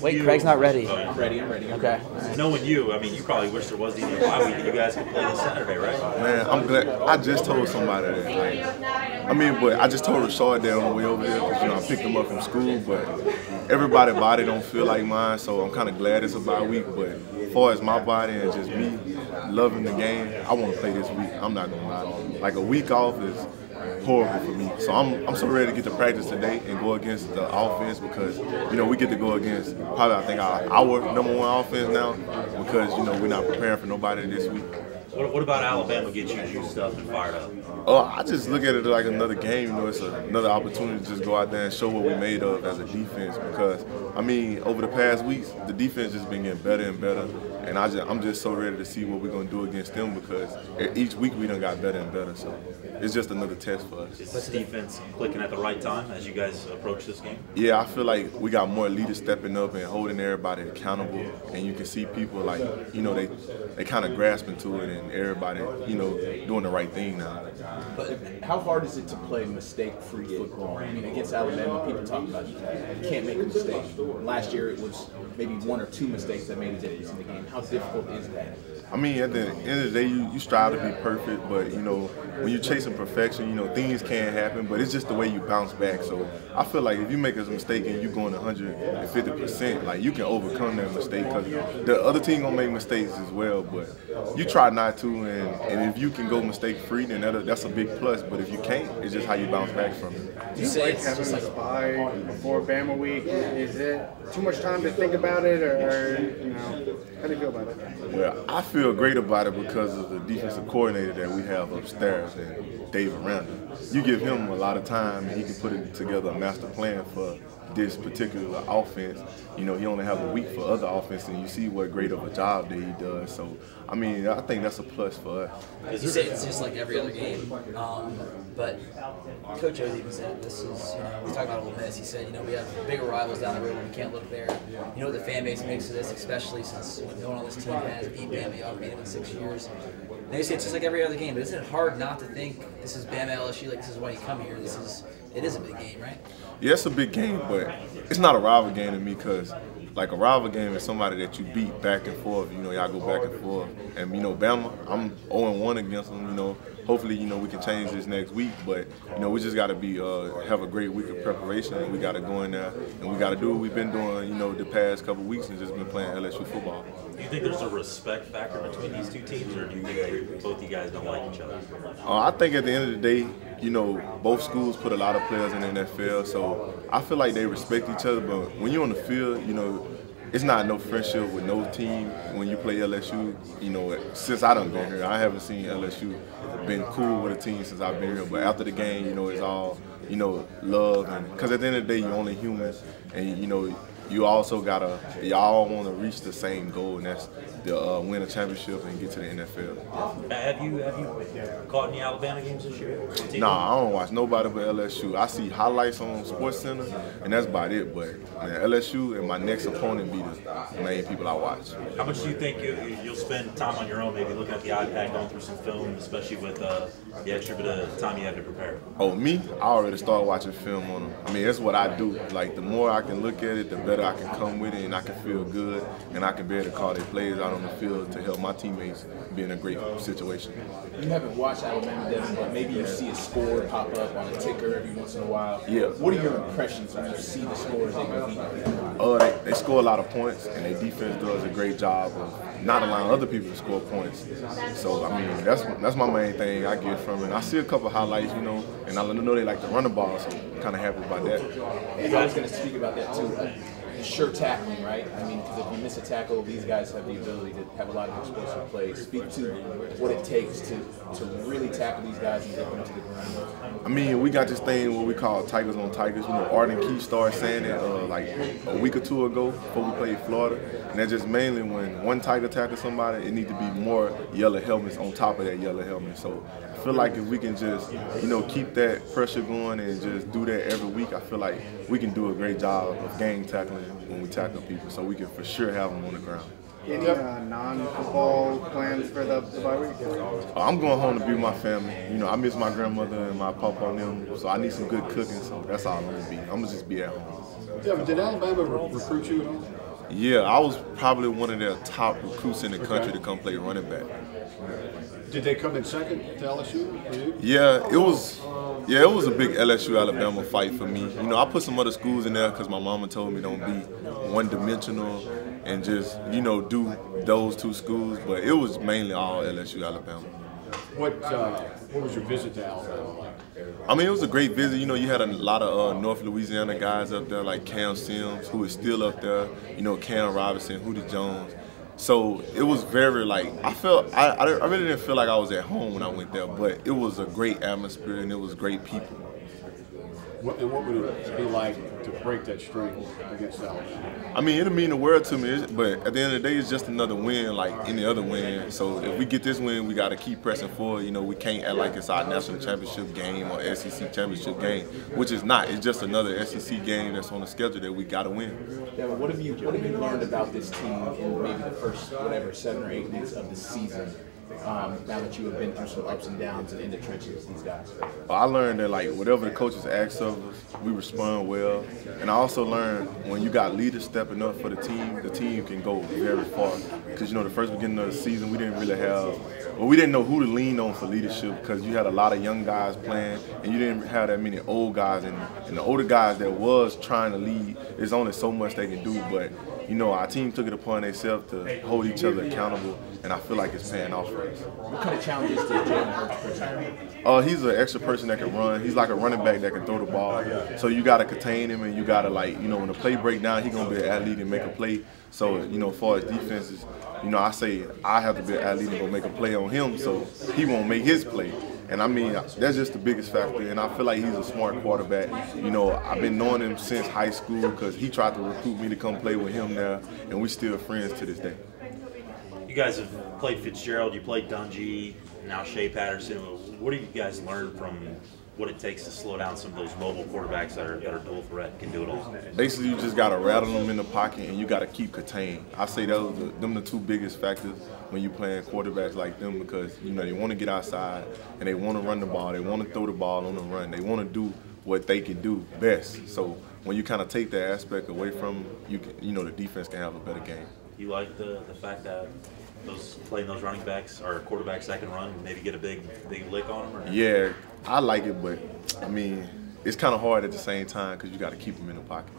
Wait, Craig's not ready. I'm ready. Okay. Knowing you, I mean, you probably wish there was even a bye week. You guys could play this Saturday, right? Man, I'm glad. I just told somebody that. But I just told Rashard that on the way over there because, I picked him up from school, but everybody's body don't feel like mine, so I'm kind of glad it's a bye week. But as far as my body and just me loving the game, I want to play this week. I'm not going to lie. Like, a week off is horrible for me. So I'm so ready to get to practice today and go against the offense because, we get to go against probably, I think, our #1 offense now because, we're not preparing for nobody this week. What about Alabama get you juiced up and fired up? I just look at it like another game. It's another opportunity to just go out there and show what we're made of as a defense because, over the past weeks, the defense just been getting better and better. And I'm just so ready to see what we're going to do against them because each week we done got better and better. So it's just another test for us. Is this defense clicking at the right time as you guys approach this game? Yeah, I feel like we got more leaders stepping up and holding everybody accountable. And you can see people like, they kind of grasping to it and everybody, doing the right thing now. But how hard is it to play mistake-free football? Against Alabama, people talk about you can't make a mistake. Last year it was maybe 1 or 2 mistakes that made a difference in the game. How difficult is that? At the end of the day, you strive to be perfect, but, when you're chasing perfection, things can happen, but it's just the way you bounce back. So I feel like if you make a mistake and you're going 150%, like, you can overcome that mistake because the other team going to make mistakes as well, but you try not to, and if you can go mistake-free, then that's a big plus, but if you can't, it's just how you bounce back from it. Do you like having this bye before Bama week? Is it too much time to think about it, or how do you feel about it? Well, I feel great about it because of the defensive coordinator that we have upstairs, and David Randall. You give him a lot of time, and he can put together a master plan for this particular offense. He only have a week for other offense, and you see what great of a job that he does. So, I think that's a plus for us. You say it's just like every other game, but Coach O's even said this is, we talk about Ole Miss. He said, we have bigger rivals down the road and we can't look there. You know what the fan base makes of this, especially since no one on this team has beat Bama. Y'all beat them in 6 years. And they say it's just like every other game, but isn't it hard not to think this is Bama LSU, like this is why you come here? It is a big game, right? Yeah, it's a big game, but it's not a rival game to me because, like, a rival game is somebody that you beat back and forth. Y'all go back and forth. And, Bama, I'm 0-1 against them, Hopefully, we can change this next week, but, we just got to have a great week of preparation, and we got to go in there, and we got to do what we've been doing, the past couple of weeks and just been playing LSU football. Do you think there's a respect factor between these two teams, or do you think both you guys don't like each other? I think at the end of the day, both schools put a lot of players in the NFL, so I feel like they respect each other, but when you're on the field, it's not no friendship with no team when you play LSU. Since I done been here, I haven't seen LSU been cool with a team since I've been here. But after the game, it's all, love. And because at the end of the day, you're only human. And, you also y'all want to reach the same goal, and that's to win a championship and get to the NFL. Have you caught any Alabama games this year? Nah, I don't watch nobody but LSU. I see highlights on SportsCenter, and that's about it. But LSU and my next opponent be the main people I watch. How much do you think you'll spend time on your own, maybe looking at the iPad, going through some film, especially with the extra bit of time you have to prepare? Oh, me? I already started watching film on them. That's what I do. Like, the more I can look at it, the better I can come with it, and I can feel good, and I can be able to call their plays out on the field to help my teammates be in a great situation. You haven't watched Alabama, Devin, but maybe you see a score pop up on a ticker every once in a while. Yeah. What are your impressions when you see the scores they beat? They score a lot of points, and their defense does a great job of not allowing other people to score points. So, that's my main thing I get from it. I see a couple highlights, and I know they like to run the ball, so I'm kind of happy about that. And I was going to speak about that too. Sure tackling, right? Because if you miss a tackle, these guys have the ability to have a lot of explosive plays. Speak to what it takes to really tackle these guys and get them to the ground. We got this thing what we call Tigers on Tigers. Arden Key started saying it like a week or two ago before we played Florida. And that's just mainly when one Tiger tackles somebody, it needs to be more yellow helmets on top of that yellow helmet. So I feel like if we can just, keep that pressure going and just do that every week, I feel like we can do a great job of gang tackling when we tackle people, so we can for sure have them on the ground. Any non-football plans for the bye week? I'm going home to be with my family. You know, I miss my grandmother and my papa and them, so I need some good cooking, so that's all I'm going to be. I'm going to just be at home. Devin, did Alabama recruit you at all? Yeah, I was probably one of their top recruits in the country to come play running back. Did they come in second to LSU for you? Yeah, it was a big LSU Alabama fight for me. You know, I put some other schools in there because my mama told me don't be one-dimensional and just, you know, do those two schools. But it was mainly all LSU Alabama. What was your visit to Alabama like? I mean, it was a great visit. You know, you had a lot of North Louisiana guys up there like Cam Sims, who is still up there. You know, Cam Robinson, Hootie Jones. So it was very like, I really didn't feel like I was at home when I went there, but it was a great atmosphere and it was great people. What would it be like to break that streak against Alabama? I mean, it'll mean the world to me, but at the end of the day, it's just another win like any other win. So if we get this win, we got to keep pressing forward. You know, we can't act like it's our national championship game or SEC championship game, which is not. It's just another SEC game that's on the schedule that we got to win. Devin, what have you learned about this team in maybe the first 7 or 8 weeks of the season? Now that you have been through some ups and downs and in the trenches with these guys? I learned that like whatever the coaches ask of us, we respond well. And I also learned when you got leaders stepping up for the team can go very far. Because, you know, the first beginning of the season, we didn't know who to lean on for leadership because you had a lot of young guys playing and you didn't have that many old guys. And the older guys that was trying to lead, there's only so much they can do. But, you know, our team took it upon themselves to hold each other accountable, and I feel like it's paying off for us. What kind of challenges did Jalen Hurts present? He's an extra person that can run. He's like a running back that can throw the ball. So you got to contain him, and you got to, like, you know, when the play break down, he's going to be an athlete and make a play. So, you know, as far as defenses, you know, I say I have to be an athlete and go make a play on him so he won't make his play. And I mean, that's just the biggest factor. And I feel like he's a smart quarterback. You know, I've been knowing him since high school because he tried to recruit me to come play with him now, and we're still friends to this day. You guys have played Fitzgerald, you played Dungy, now Shea Patterson. What do you guys learn from what it takes to slow down some of those mobile quarterbacks that are dual threat, can do it all? Basically, you just got to rattle them in the pocket, and you got to keep contained. I say those them the two biggest factors when you're playing quarterbacks like them because, you know, they want to get outside and they want to run the ball. They want to throw the ball on the run. They want to do what they can do best. So when you kind of take that aspect away from them, you know, the defense can have a better game. You like the fact that playing those running backs or quarterbacks that can run, maybe get a big lick on them? Or? Yeah, I like it, but I mean, it's kind of hard at the same time because you got to keep them in the pocket.